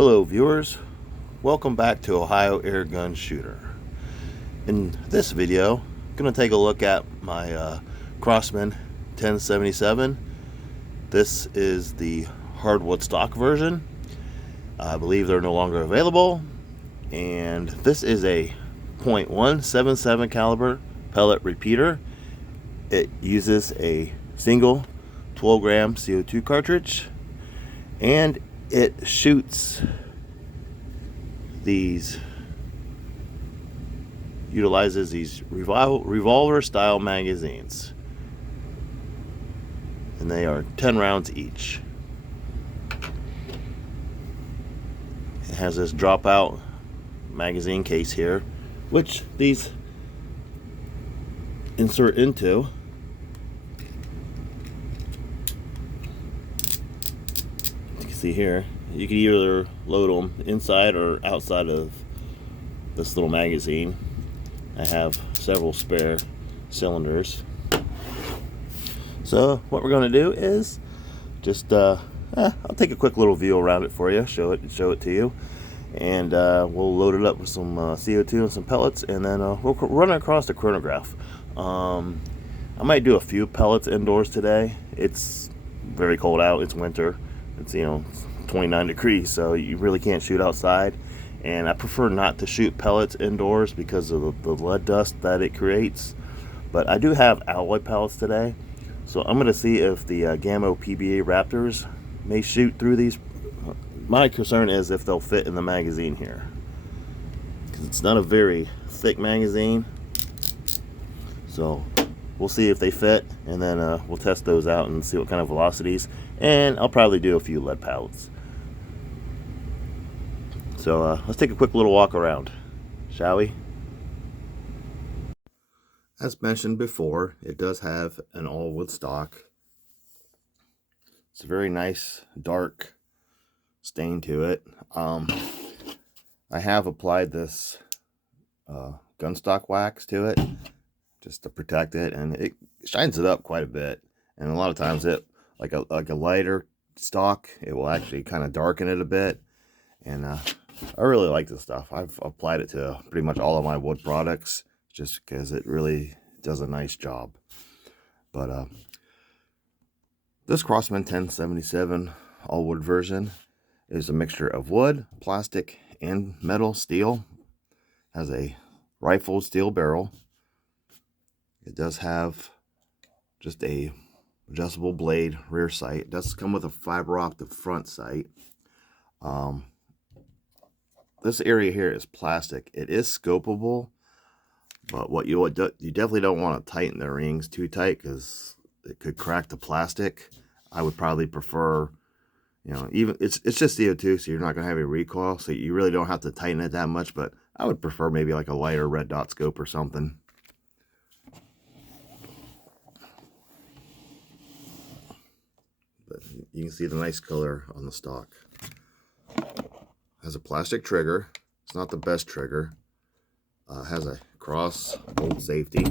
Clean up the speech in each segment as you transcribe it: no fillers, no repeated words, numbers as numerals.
Hello viewers, welcome back to Ohio Airgun Shooter. In this video, I'm going to take a look at my Crosman 1077. This is the hardwood stock version. I believe they're no longer available, and this is a .177 caliber pellet repeater. It uses a single 12-gram CO2 cartridge, and it shoots utilizes these revolver style magazines, and they are 10 rounds each. It has this dropout magazine case here, which these insert into. See here, you can either load them inside or outside of this little magazine. I have several spare cylinders. So what we're going to do is just I'll take a quick little view around it for you, show it to you, and we'll load it up with some CO2 and some pellets, and then we'll run it across the chronograph. I might do a few pellets indoors today. It's very cold out, it's winter. It's 29 degrees, so you really can't shoot outside, and I prefer not to shoot pellets indoors because of the lead dust that it creates. But I do have alloy pellets today, so I'm going to see if the Gamo PBA Raptors may shoot through these. My concern is if they'll fit in the magazine here, because it's not a very thick magazine. So we'll see if they fit, and then we'll test those out and see what kind of velocities, and I'll probably do a few lead pellets. So let's take a quick little walk around, shall we? As mentioned before, it does have an all wood stock. It's a very nice dark stain to it. I have applied this gun stock wax to it just to protect it, and it shines it up quite a bit. And a lot of times it, like a lighter stock, it will actually kind of darken it a bit. And I really like this stuff. I've applied it to pretty much all of my wood products just because it really does a nice job. But this Crosman 1077 all wood version is a mixture of wood, plastic, and metal steel. Has a rifled steel barrel. It does have just a adjustable blade rear sight. It does come with a fiber optic front sight. This area here is plastic. It is scopable, but what you definitely don't want to tighten the rings too tight because it could crack the plastic. I would probably prefer, even it's just CO2, so you're not going to have a recoil, so you really don't have to tighten it that much. But I would prefer maybe like a lighter red dot scope or something. But you can see the nice color on the stock. Has a plastic trigger. It's not the best trigger. Has a cross bolt safety.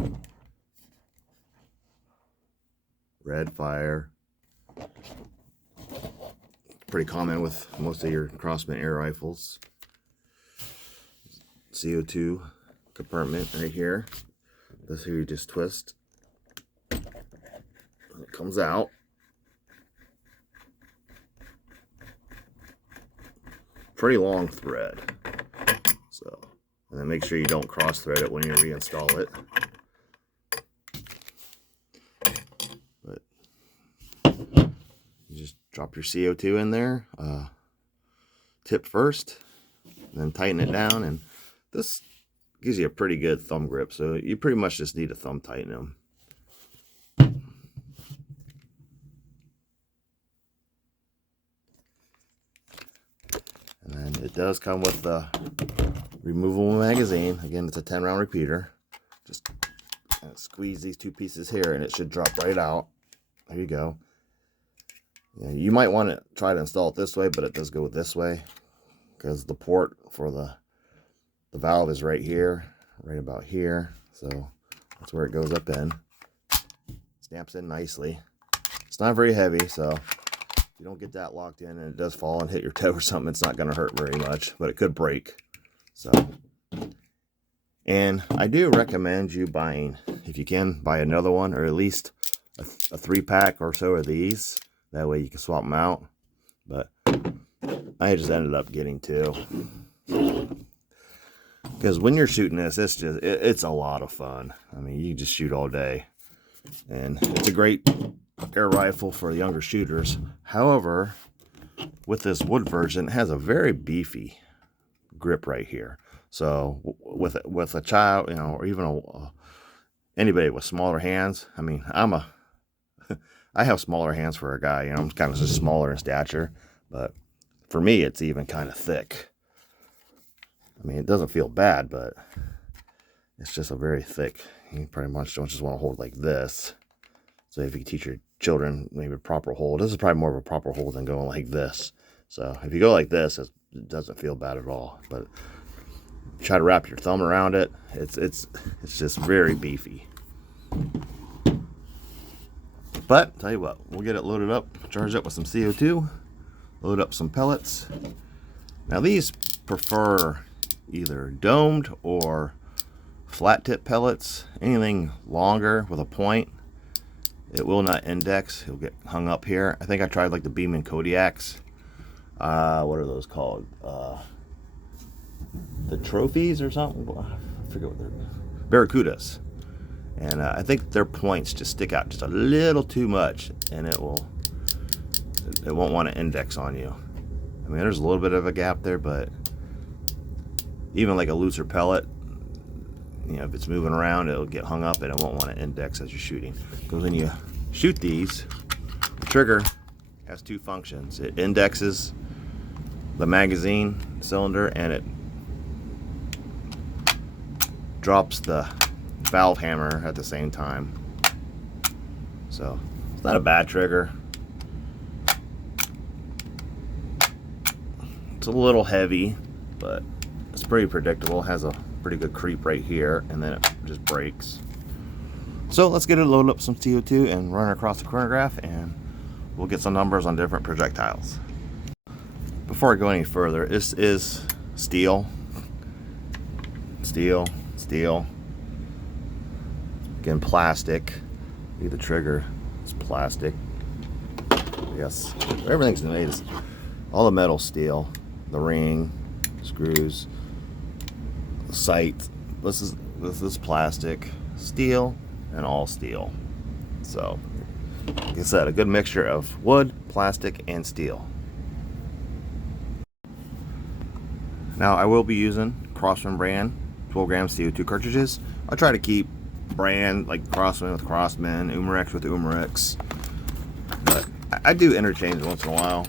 Red fire. Pretty common with most of your Crosman air rifles. CO2 compartment right here. This here you just twist. It comes out. Pretty long thread, so, and then make sure you don't cross thread it when you reinstall it. But you just drop your CO2 in there, tip first, then tighten it down, and this gives you a pretty good thumb grip, so you pretty much just need to thumb tighten them. And it does come with the removable magazine. Again, it's a 10-round repeater. Just squeeze these two pieces here, and it should drop right out. There you go. Yeah, you might want to try to install it this way, but it does go this way because the port for the valve is right here, right about here. So that's where it goes up in. Stamps in nicely. It's not very heavy, so you don't get that locked in and it does fall and hit your toe or something, it's not going to hurt very much, but it could break. So, and I do recommend you buying, if you can, buy another one, or at least a 3-pack or so of these. That way you can swap them out. But I just ended up getting 2. Because when you're shooting this, it's a lot of fun. I mean, you just shoot all day. And it's a great air rifle for younger shooters. However, with this wood version, it has a very beefy grip right here. So with a child, you know, or even anybody with smaller hands. I mean, I have smaller hands for a guy. You know, I'm kind of just smaller in stature, but for me, it's even kind of thick. I mean, it doesn't feel bad, but it's just a very thick. You pretty much don't just want to hold like this. So if you teach your children maybe a proper hold, this is probably more of a proper hold than going like this. So if you go like this, it doesn't feel bad at all. But try to wrap your thumb around it. It's just very beefy. But tell you what, we'll get it loaded up, charged up with some CO2, load up some pellets. Now these prefer either domed or flat tip pellets. Anything longer with a point, it will not index. It'll get hung up here. I think I tried like the Beeman Kodiaks. What are those called? The trophies or something? I forget what they're. Barracudas. And I think their points just stick out just a little too much, and it won't want to index on you. I mean, there's a little bit of a gap there, but even like a looser pellet, you know, if it's moving around, it'll get hung up and it won't want to index as you're shooting. Because when you shoot these, the trigger has 2 functions. It indexes the magazine cylinder and it drops the valve hammer at the same time. So it's not a bad trigger. It's a little heavy, but it's pretty predictable. It has a pretty good creep right here, and then it just breaks. So let's get it loaded up some CO2 and run it across the chronograph, and we'll get some numbers on different projectiles. Before I go any further, this is steel. Again, plastic. The trigger is plastic. Yes, everything's made. All the metal steel. The ring, screws, the sight. This is plastic, steel, and all steel. So, like I said, a good mixture of wood, plastic, and steel. Now, I will be using Crosman brand 12-gram CO2 cartridges. I'll try to keep brand like Crosman with Crosman, Umarex with Umarex, but I do interchange once in a while.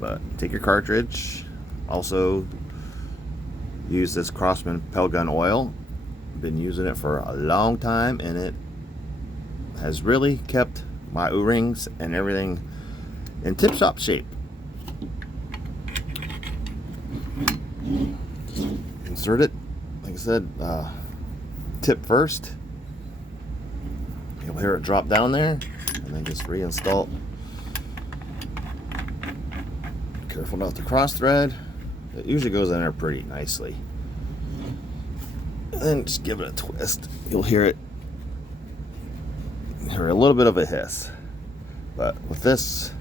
But take your cartridge. Also use this Crosman pellet gun oil. Been using it for a long time, and it has really kept my O-rings and everything in tip-top shape. Insert it, like I said, tip first. You'll hear it drop down there, and then just reinstall. Careful not to cross thread. It usually goes in there pretty nicely. And then just give it a twist. You'll hear a little bit of a hiss. But with this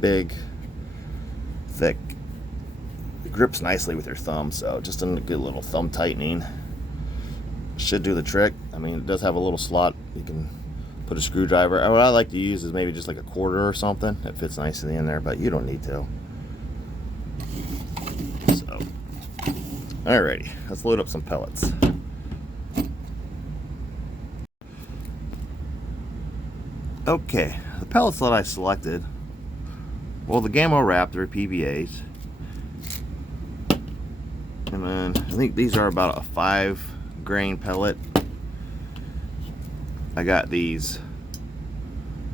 big, thick, it grips nicely with your thumb, so just a good little thumb tightening should do the trick. I mean, it does have a little slot. You can put a screwdriver. What I like to use is maybe just like a quarter or something. It fits nicely in there, but you don't need to. So, alrighty, let's load up some pellets. Okay, the pellets that I selected, well, the Gamo Raptor PVAs, and then I think these are about a 5-grain pellet. I got these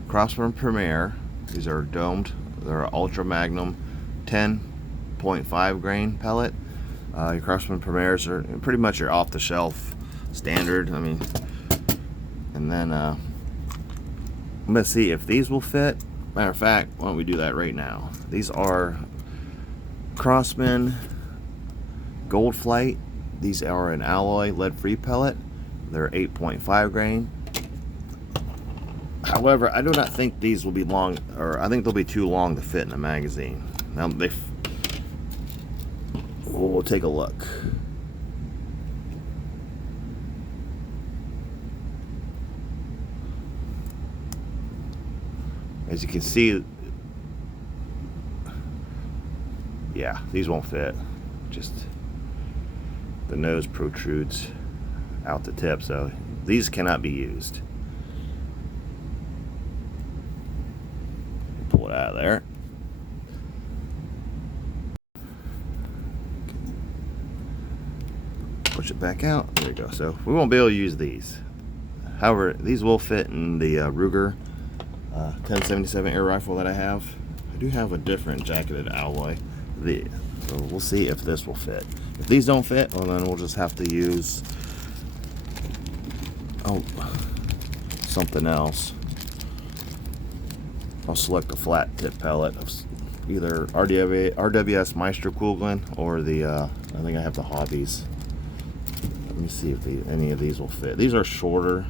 Crosman Premier. These are domed. They're Ultra Magnum 10.5 grain pellet. Your Crosman Premiers are pretty much your off-the-shelf standard. I mean, and then I'm gonna see if these will fit. Matter of fact, why don't we do that right now? These are Crosman Gold Flight. These are an alloy lead-free pellet. They're 8.5 grain. However, I do not think these will be long, or I think they'll be too long to fit in a magazine. Now we'll take a look. As you can see, yeah, these won't fit. Just the nose protrudes out the tip, so these cannot be used. Pull it out of there. Push it back out. There we go. So we won't be able to use these. However, these will fit in the Ruger 1077 air rifle that I have. I do have a different jacketed alloy. So we'll see if this will fit. If these don't fit, well then we'll just have to use something else. I'll select a flat tip pellet of either RWS Maestro Kugeln or the I think I have the Hobbies. Let me see if any of these will fit. These are shorter.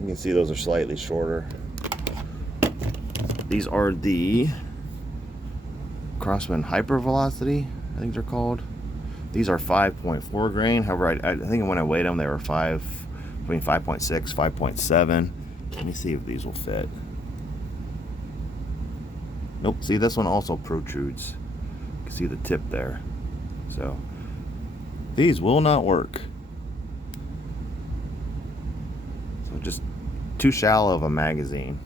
You can see those are slightly shorter. These are the Crosman Hypervelocity, I think they're called. These are 5.4 grain. However, I think when I weighed them, they were between 5.6, 5.7. Let me see if these will fit. Nope. See, this one also protrudes. You can see the tip there. So these will not work. So just too shallow of a magazine.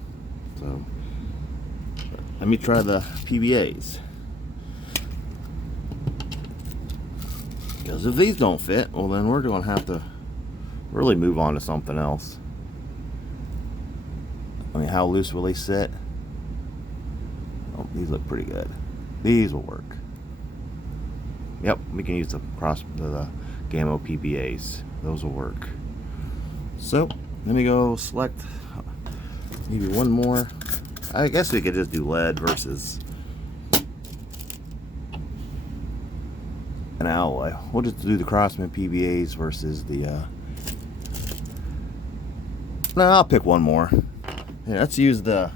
So let me try the PVAs. Because if these don't fit, well then we're going to have to really move on to something else. I mean, how loose will they sit? Oh, these look pretty good. These will work. Yep, we can use the Gamo PVAs. Those will work. So let me go select maybe one more. I guess we could just do lead versus an alloy. We'll just do the Crosman PVAs versus the no, I'll pick one more. Yeah, let's use the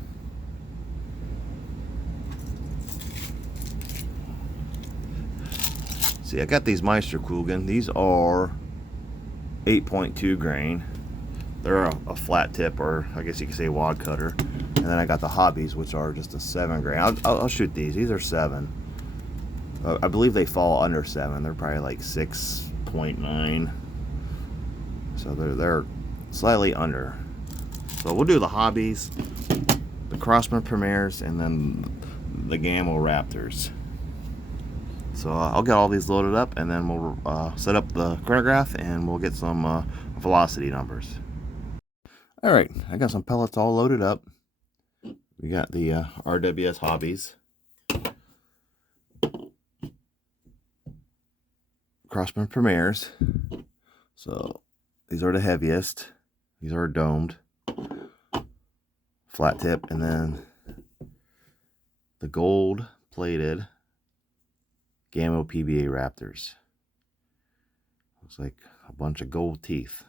see, I got these Meister Kugeln. These are 8.2 grain. They're a flat tip, or I guess you could say wad cutter. And then I got the Hobbies, which are just a 7 grain. I'll shoot these. These are 7. I believe they fall under 7. They're probably like 6.9. So they're slightly under. So we'll do the Hobbies, the Crosman Premiers, and then the Gamo Raptors. So I'll get all these loaded up, and then we'll set up the chronograph, and we'll get some velocity numbers. All right, I got some pellets all loaded up. We got the RWS Hobbies, Crosman Premiers. So these are the heaviest. These are domed, flat tip, and then the gold plated Gamo PVA Raptors. Looks like a bunch of gold teeth.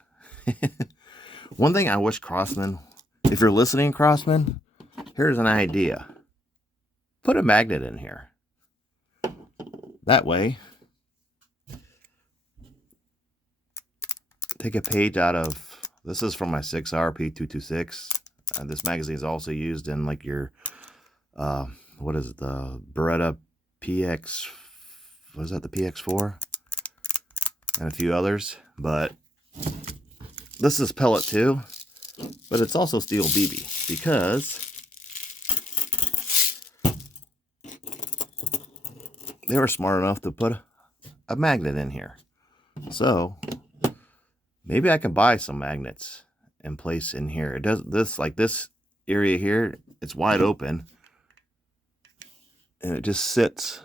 One thing I wish Crosman, if you're listening, Crosman, here's an idea. Put a magnet in here. That way, take a page out of, this is from my 6R P226. This magazine is also used in like your, what is it, the Beretta PX, what is that, the PX4? And a few others. But this is pellet too, but it's also steel BB, because they were smart enough to put a magnet in here. So maybe I can buy some magnets and place in here. It does this, like this area here, it's wide open, and and it just sits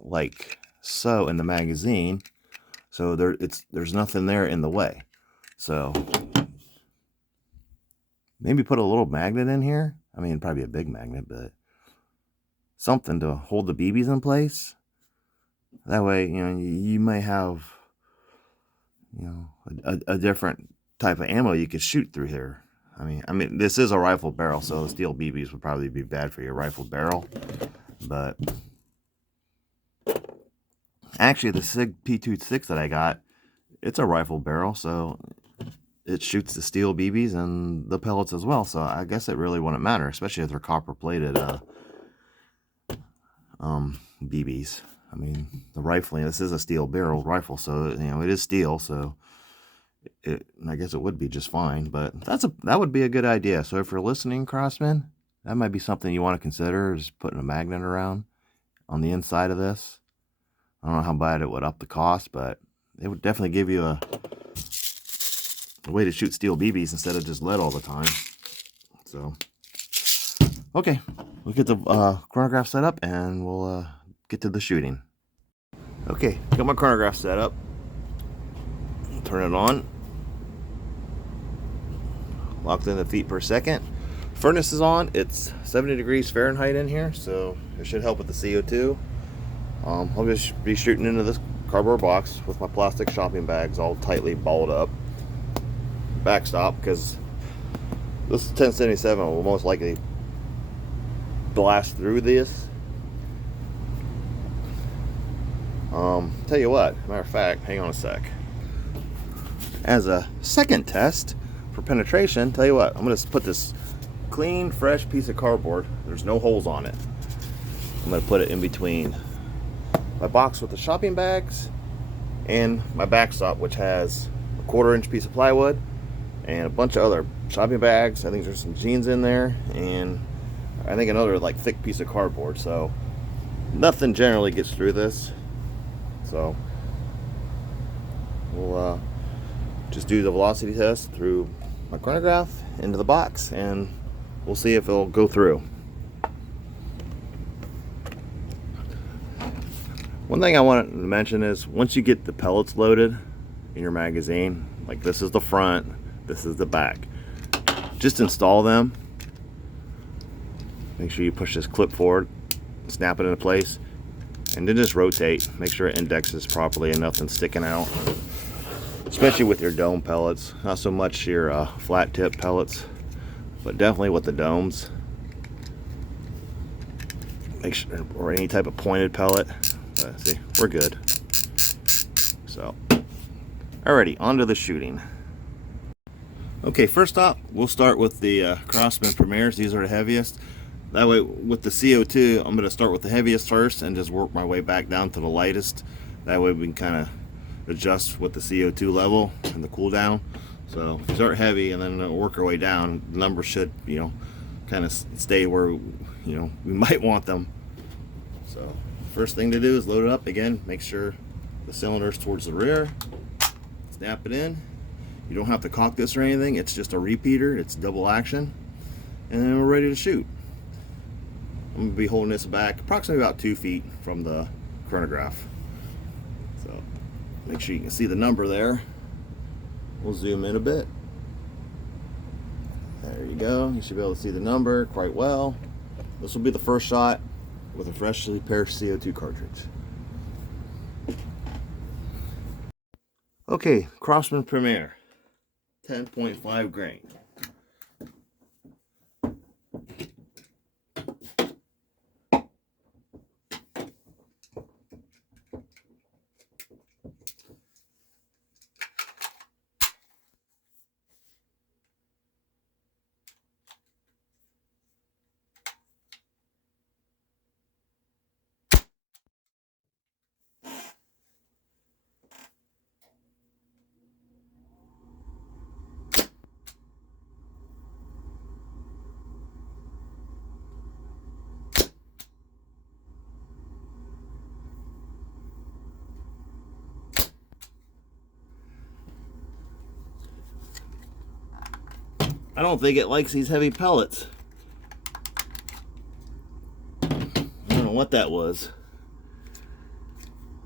like so in the magazine, so there's nothing there in the way. So maybe put a little magnet in here. I mean, probably a big magnet, but something to hold the BBs in place. That way, you know, you might have, you know, a different type of ammo you could shoot through here. I mean, this is a rifle barrel, so the steel BBs would probably be bad for your rifle barrel. But actually, the SIG P26 that I got, it's a rifle barrel, so it shoots the steel BBs and the pellets as well. So I guess it really wouldn't matter, especially if they're copper plated BBs. I mean, the rifling, this is a steel barrel rifle, so, you know, it is steel, so I guess it would be just fine. But that would be a good idea. So if you're listening, Crosman, that might be something you want to consider, is putting a magnet around on the inside of this. I don't know how bad it would up the cost, but it would definitely give you a way to shoot steel BBs instead of just lead all the time. So, okay, we'll get the chronograph set up and we'll get to the shooting. Okay, got my chronograph set up. Turn it on. Locked in the feet per second. Furnace is on. It's 70 degrees Fahrenheit in here, so it should help with the CO2. I'll just be shooting into this cardboard box with my plastic shopping bags all tightly balled up. Backstop, because this 1077 will most likely blast through this. Tell you what, matter of fact, hang on a sec. As a second test for penetration, tell you what, I'm going to put this clean, fresh piece of cardboard. There's no holes on it. I'm going to put it in between my box with the shopping bags and my backstop, which has a 1/4 inch piece of plywood and a bunch of other shopping bags. I think there's some jeans in there, and I think another like thick piece of cardboard. So nothing generally gets through this. So we'll just do the velocity test through my chronograph into the box, and we'll see if it'll go through. One thing I want to mention is, once you get the pellets loaded in your magazine, like this is the front, this is the back, just install them. Make sure you push this clip forward, snap it into place, and then just rotate. Make sure it indexes properly and nothing's sticking out, especially with your dome pellets. Not so much your flat tip pellets, but definitely with the domes. Make sure, or any type of pointed pellet. See, we're good. So, alrighty, on to the shooting. Okay, first off, we'll start with the Crosman Premiers. These are the heaviest. That way, with the CO2, I'm going to start with the heaviest first and just work my way back down to the lightest. That way we can kind of adjust with the CO2 level and the cool down. So start heavy and then work our way down. The numbers should, you know, kind of stay where, you know, we might want them. So first thing to do is load it up again. Make sure the cylinder's towards the rear. Snap it in. You don't have to cock this or anything. It's just a repeater. It's double action. And then we're ready to shoot. I'm going to be holding this back approximately about 2 feet from the chronograph. So make sure you can see the number there. We'll zoom in a bit. There you go. You should be able to see the number quite well. This will be the first shot with a freshly paired CO2 cartridge. Okay, Crosman Premier, 10.5 grain. I don't think it likes these heavy pellets. I don't know what that was.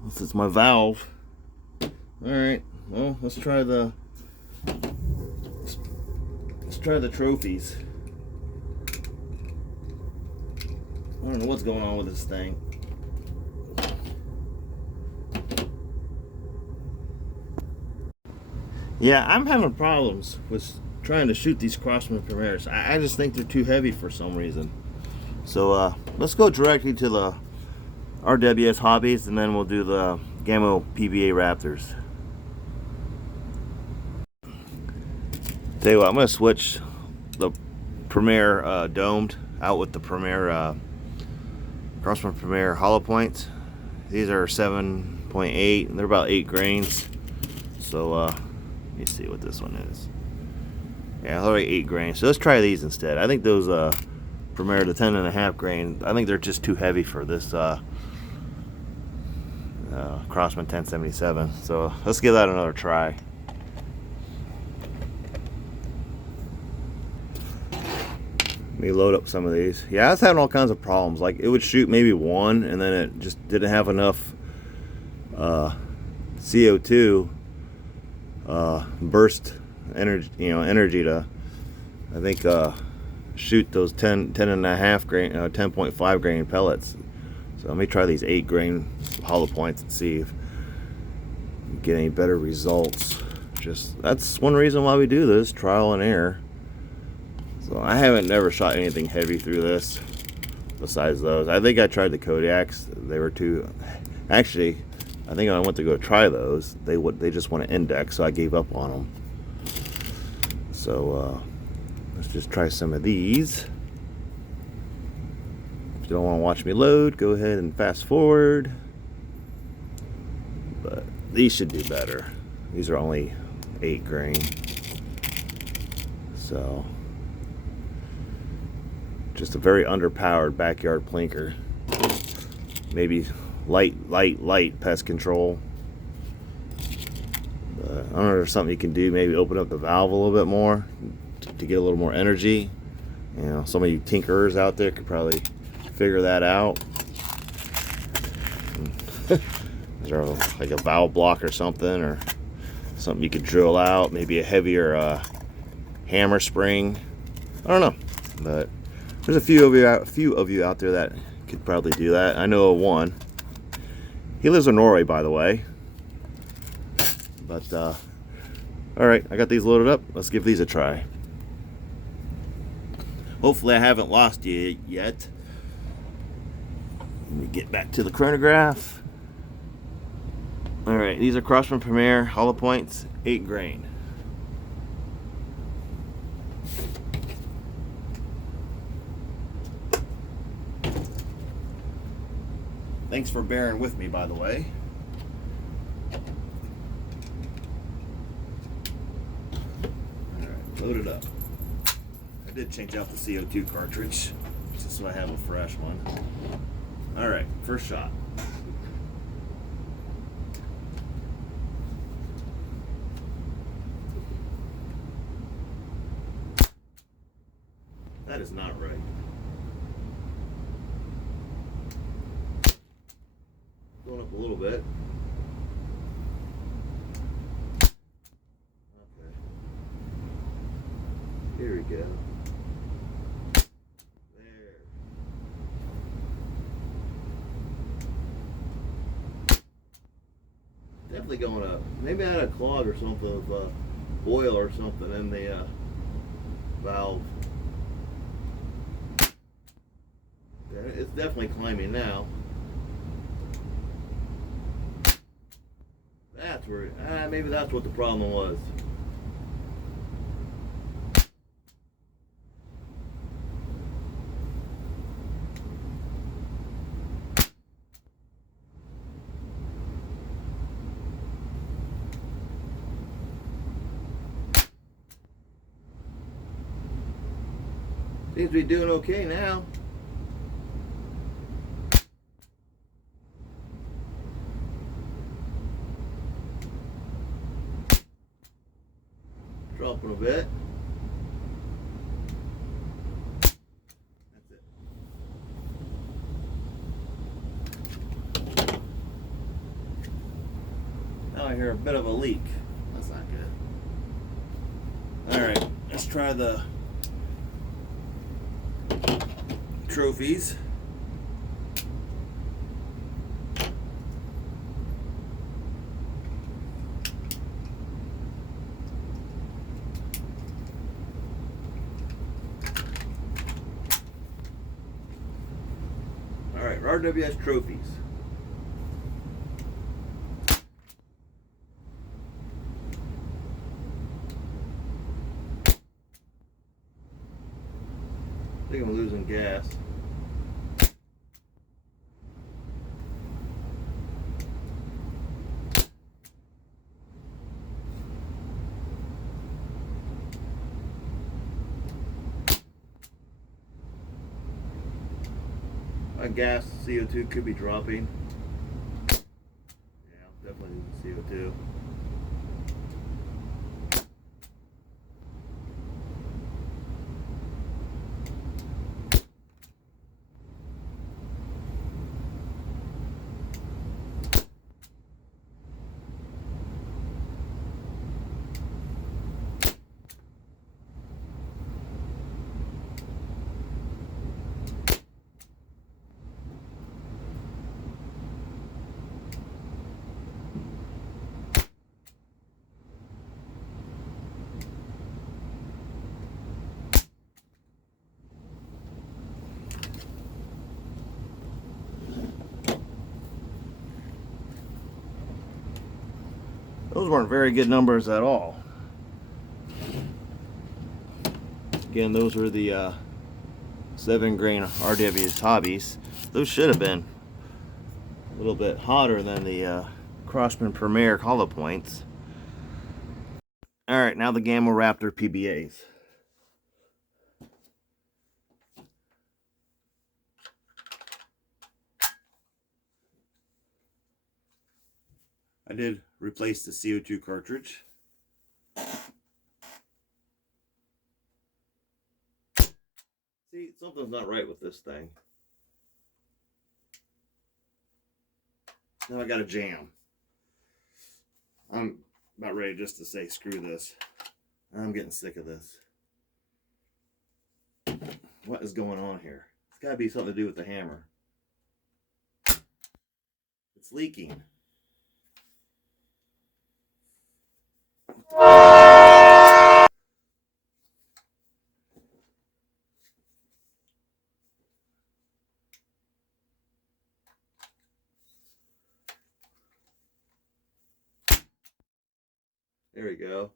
This is my valve. Alright, well, let's try the trophies. I don't know what's going on with this thing. Yeah, I'm having problems with trying to shoot these Crosman Premiers. I just think they're too heavy for some reason. So let's go directly to the RWS Hobbies, and then we'll do the Gamo PBA Raptors. Tell you what, I'm going to switch the Premier domed out with the Premier Crosman Premier hollow points. These are 7.8, and they're about 8 grains. So let me see what this one is. Yeah, they're like 8 grains. So let's try these instead. I think those Premier, the 10.5 grain, I think they're just too heavy for this Crosman 1077. So let's give that another try. Let me load up some of these. Yeah, I was having all kinds of problems. Like, it would shoot maybe one, and then it just didn't have enough CO2 burst energy, energy to, I think, shoot those 10.5 grain, 10.5 grain pellets. So let me try these 8 grain hollow points and see if we get any better results. That's one reason why we do this, trial and error. So I haven't never shot anything heavy through this besides those. I think I tried the Kodiaks. They were too, actually, I think I went to go try those. They just want to index, so I gave up on them. So let's just try some of these. If you don't want to watch me load, go ahead and fast forward. But these should do better. These are only 8 grain. So just a very underpowered backyard plinker. Maybe light pest control. But I don't know if there's something you can do. Maybe open up the valve a little bit more to get a little more energy. Some of you tinkerers out there could probably figure that out. Is there like a valve block or something, or something you could drill out? Maybe a heavier hammer spring. I don't know, but there's a few of you out there that could probably do that. I know of one. He lives in Norway, by the way. But all right, I got these loaded up. Let's give these a try. Hopefully I haven't lost you yet. Let me get back to the chronograph. All right, these are Crosman Premier hollow points, 8 grain. Thanks for bearing with me, by the way. All right, load it up. I did change out the CO2 cartridge, just so I have a fresh one. All right, first shot. That is not right. Going up a little bit. Okay. Here we go. There. Definitely going up. Maybe I had a clog or something of oil or something in the valve. It's definitely climbing now. That's where, maybe that's what the problem was. Seems to be doing okay now. Dropping a bit. That's it. I hear a bit of a leak. That's not good. Alright, let's try the trophies. Alright, RWS trophies. I think I'm losing gas. My gas CO2 could be dropping. Yeah, definitely CO2. Those weren't very good numbers at all. Again, those are the 7-grain RWS hobbies. Those should have been a little bit hotter than the Crosman Premier hollow points. Alright, now the Gamo Raptor PBAs. I did replace the CO2 cartridge. See, something's not right with this thing. Now I got a jam. I'm about ready just to say screw this. I'm getting sick of this. What is going on here? It's got to be something to do with the hammer. It's leaking. There we go.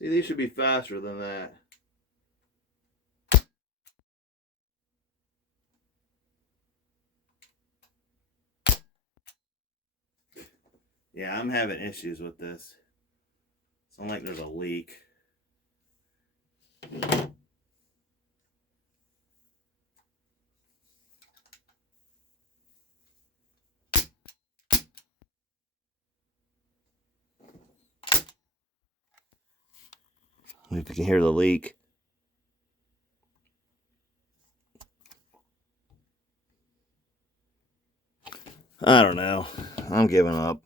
See, these should be faster than that. Yeah, I'm having issues with this. Sounds like there's a leak. If you can hear the leak. I don't know. I'm giving up.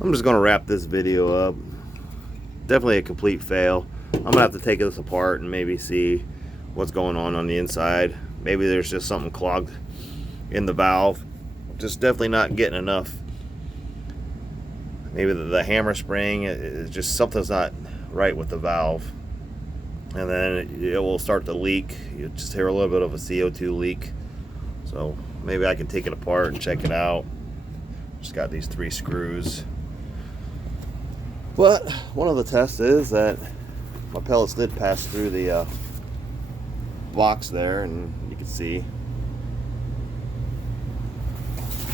I'm just going to wrap this video up. Definitely a complete fail. I'm going to have to take this apart and maybe see what's going on the inside. Maybe there's just something clogged in the valve. Just definitely not getting enough. Maybe the hammer spring, it's just something's not right with the valve. And then it will start to leak. You just hear a little bit of a CO2 leak. So maybe I can take it apart and check it out. Just got these 3 screws. But one of the tests is that my pellets did pass through the box there, and you can see.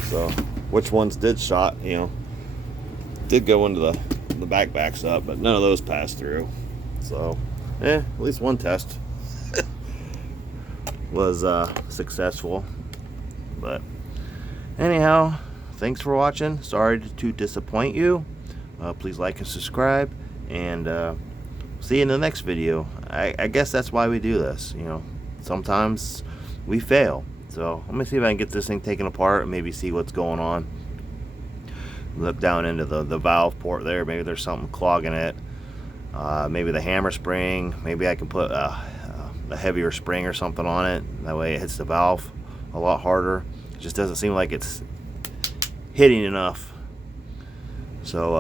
So which ones did shot, did go into the backbacks up, but none of those passed through. So at least one test was successful. But anyhow, thanks for watching. Sorry to disappoint you. Please like and subscribe, and see you in the next video. I guess that's why we do this. Sometimes we fail. So let me see if I can get this thing taken apart and maybe see what's going on. Look down into the valve port there. Maybe there's something clogging it. Maybe the hammer spring. Maybe I can put a heavier spring or something on it. That way it hits the valve a lot harder. It just doesn't seem like it's hitting enough. So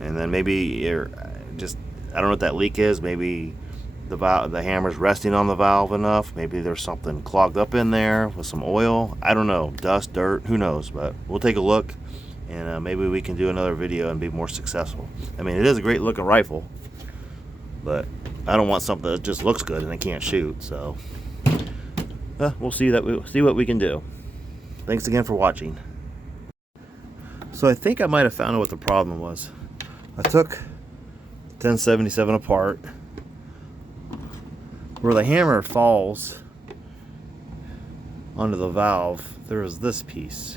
and then maybe I don't know what that leak is. Maybe the hammer's resting on the valve enough. Maybe there's something clogged up in there with some oil. I don't know, dust, dirt, who knows. But we'll take a look, and maybe we can do another video and be more successful. I mean, it is a great looking rifle, but I don't want something that just looks good and it can't shoot. So we'll see what we can do. Thanks again for watching. So I think I might have found out what the problem was. I took 1077 apart. Where the hammer falls onto the valve, there is this piece.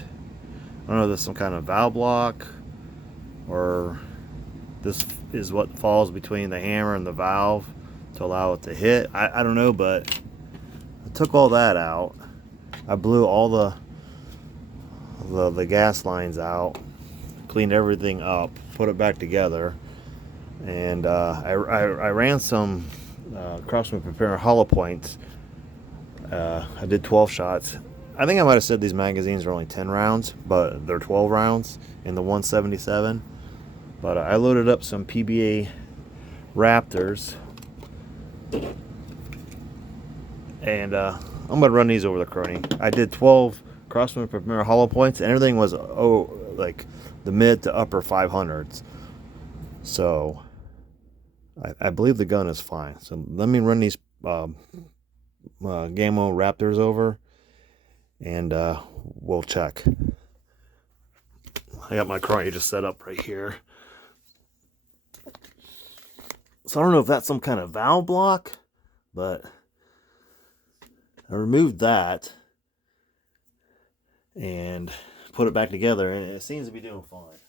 I don't know if there's some kind of valve block, or this is what falls between the hammer and the valve to allow it to hit. I don't know, but I took all that out. I blew all the gas lines out, cleaned everything up, put it back together, and I ran some Crosman preparing hollow points. I did 12 shots. I think I might have said these magazines are only 10 rounds, but they're 12 rounds in the 177. But I loaded up some PBA Raptors, and I'm gonna run these over the Crony. I did 12 Crosman preparing hollow points, and everything was like the mid to upper 500s. So I believe the gun is fine. So let me run these Gamo Raptors over, and we'll check. I got my Crony just set up right here. So I don't know if that's some kind of valve block, but I removed that and put it back together, and it seems to be doing fine.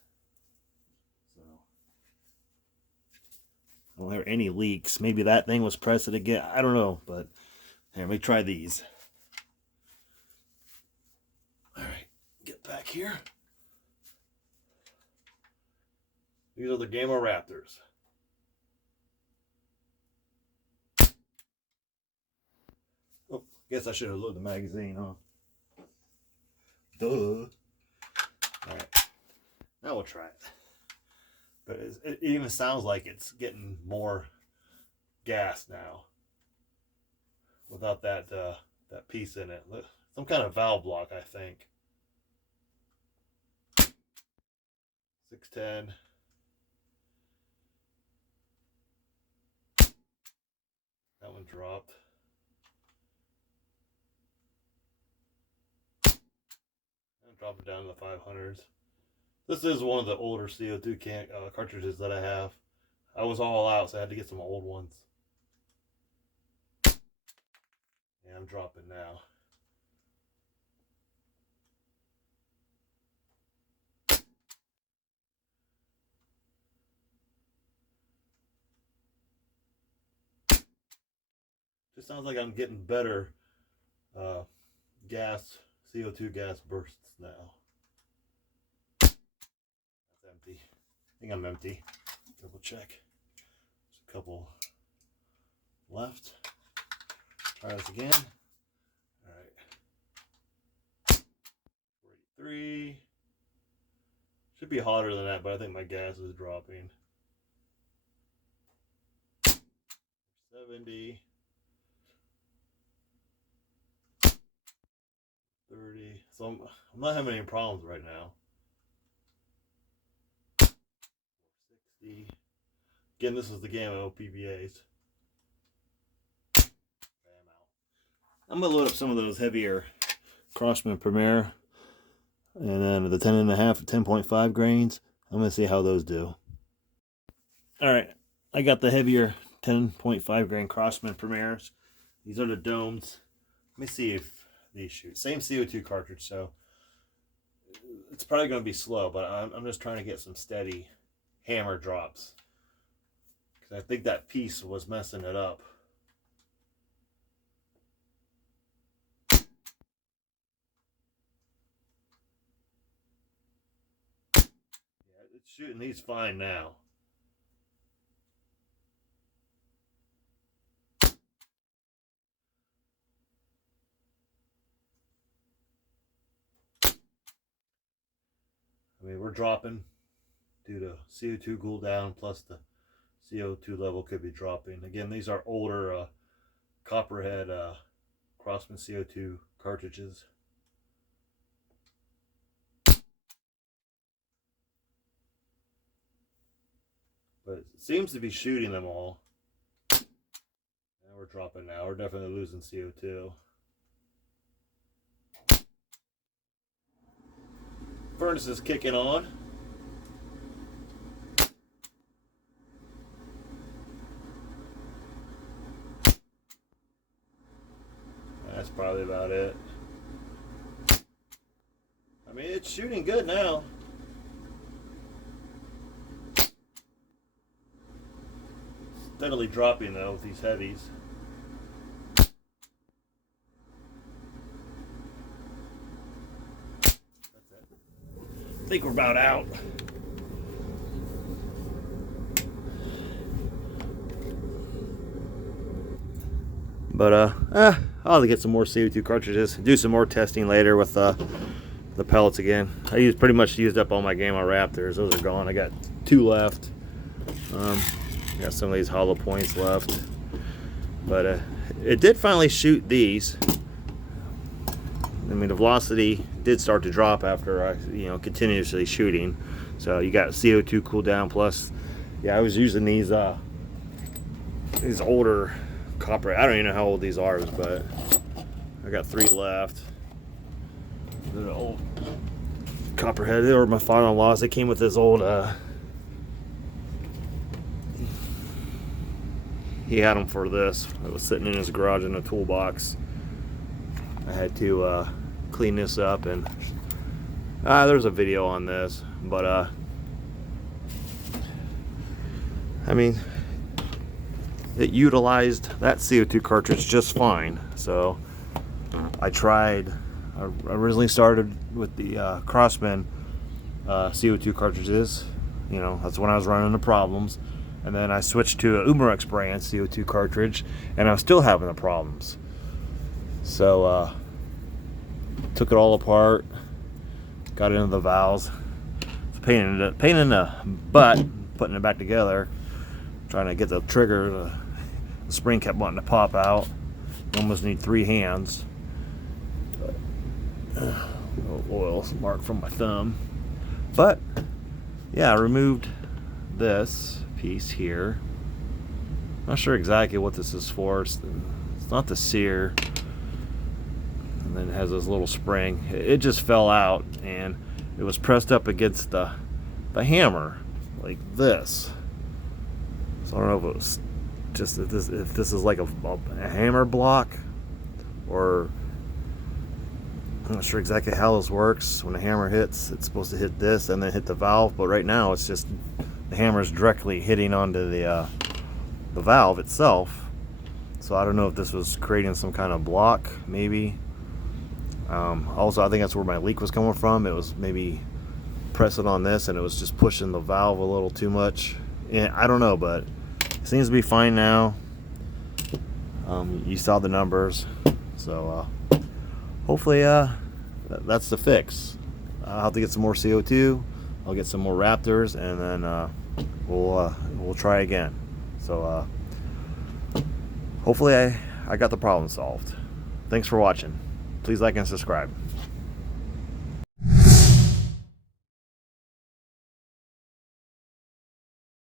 I don't hear any leaks. Maybe that thing was pressing again. I don't know, but here, let me try these. All right, get back here. These are the Gamo Raptors. Oh, guess I should have loaded the magazine, huh? Duh. All right, now we'll try it. But it even sounds like it's getting more gas now without that that piece in it. Some kind of valve block, I think. 610. That one dropped. I'm dropping down to the 500s. This is one of the older CO2 cartridges that I have. I was all out, so I had to get some old ones. Yeah, I'm dropping now. Just sounds like I'm getting better CO2 gas bursts now. That's empty. I think I'm empty. Double check. There's a couple left. Try this again. All right. 43. Should be hotter than that, but I think my gas is dropping. 70. 30. So I'm not having any problems right now. Again, this is the Gamo PBAs. I'm gonna load up some of those heavier Crosman Premier, and then the 10.5 and 10.5 grains. I'm gonna see how those do. All right, I got the heavier 10.5 grain Crosman Premiers. These are the domes. Let me see if these shoot. Same CO2 cartridge, so it's probably going to be slow, but I'm just trying to get some steady hammer drops, because I think that piece was messing it up. Yeah, it's shooting these fine now. I mean, we're dropping due to CO2 cool down, plus the CO2 level could be dropping. Again, these are older copperhead Crosman CO2 cartridges. But it seems to be shooting them all. Now we're dropping now. We're definitely losing CO2. Furnace is kicking on. That's probably about it. I mean, it's shooting good now. Steadily dropping though with these heavies. That's it. I think we're about out. But I'll have to get some more CO2 cartridges. Do some more testing later with the pellets again. I pretty much used up all my Gamo Raptors. Those are gone. I got 2 left. Got some of these hollow points left. But it did finally shoot these. I mean, the velocity did start to drop after I, continuously shooting. So you got CO2 cool down, plus, yeah, I was using these older copper. I don't even know how old these are, but I got 3 left. The old copperhead. They were my father-in-law's. They came with this old. He had them for this. It was sitting in his garage in a toolbox. I had to clean this up, and there's a video on this, but I mean, it utilized that CO2 cartridge just fine. So I tried. I originally started with the Crosman CO2 cartridges. That's when I was running into problems, and then I switched to a Umarex brand CO2 cartridge, and I was still having the problems. So took it all apart, got into the valves. It's a pain in the butt putting it back together, trying to get the trigger. The spring kept wanting to pop out. Almost need 3 hands. Oil mark from my thumb. But yeah, I removed this piece here. Not sure exactly what this is for. It's not the sear. And then it has this little spring. It just fell out, and it was pressed up against the hammer like this. So I don't know if it was just if this is like a hammer block, or I'm not sure exactly how this works. When the hammer hits, it's supposed to hit this and then hit the valve, but right now it's just the hammer is directly hitting onto the valve itself. So I don't know if this was creating some kind of block, maybe. Also, I think that's where my leak was coming from. It was maybe pressing on this, and it was just pushing the valve a little too much. Yeah, I don't know, but it seems to be fine now. You saw the numbers, so hopefully that's the fix. I'll have to get some more CO2. I'll get some more Raptors, and then we'll try again. So hopefully I got the problem solved. Thanks for watching. Please like and subscribe.